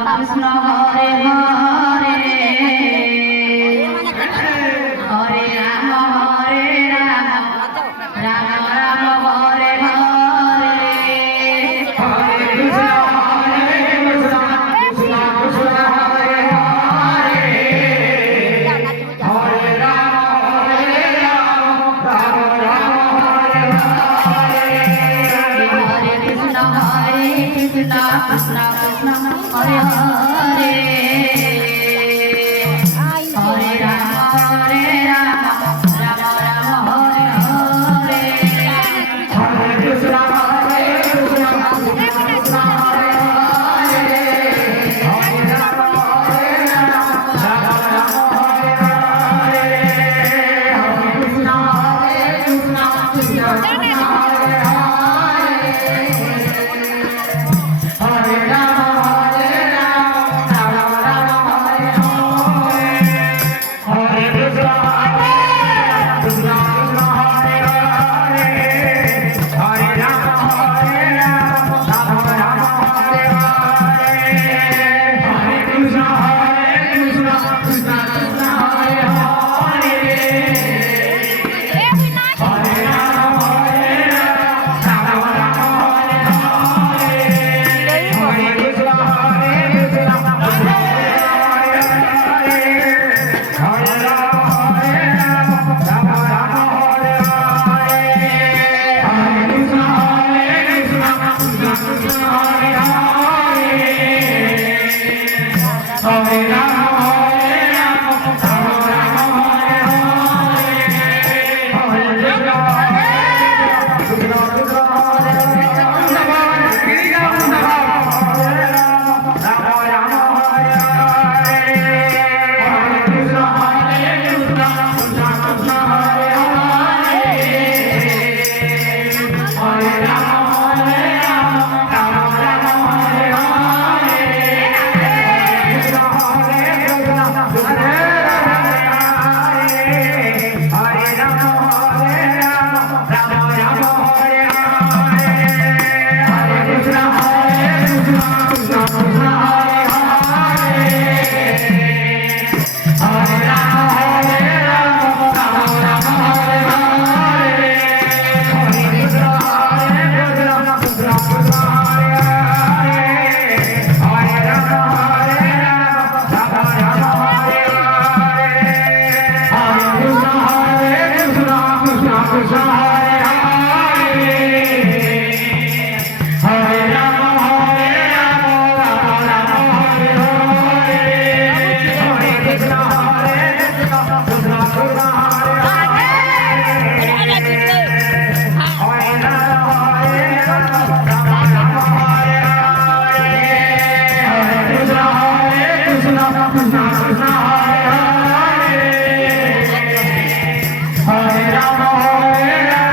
Krishna Hare Hare Hare Ram Ram Ram Hare Hare Hare Krishna Krishna Krishna Hare Hare Hare Ram Ram Ram Hare Hare Hare Krishna Krishna Krishna Hare Hare Hare Ram Ram Ram Hare Hare Hare Krishna Krishna Krishna Hare Hare Hare Ram Ram Ram Hare Hare Hare Krishna Krishna Krishna Hare Hare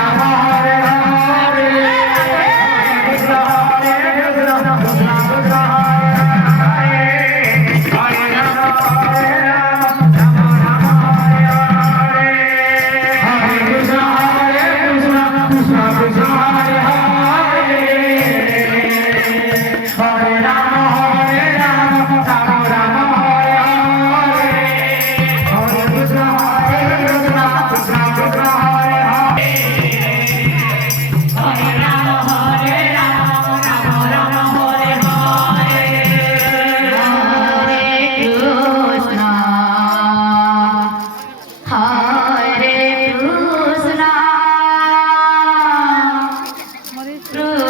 Hare Ram Hare Krishna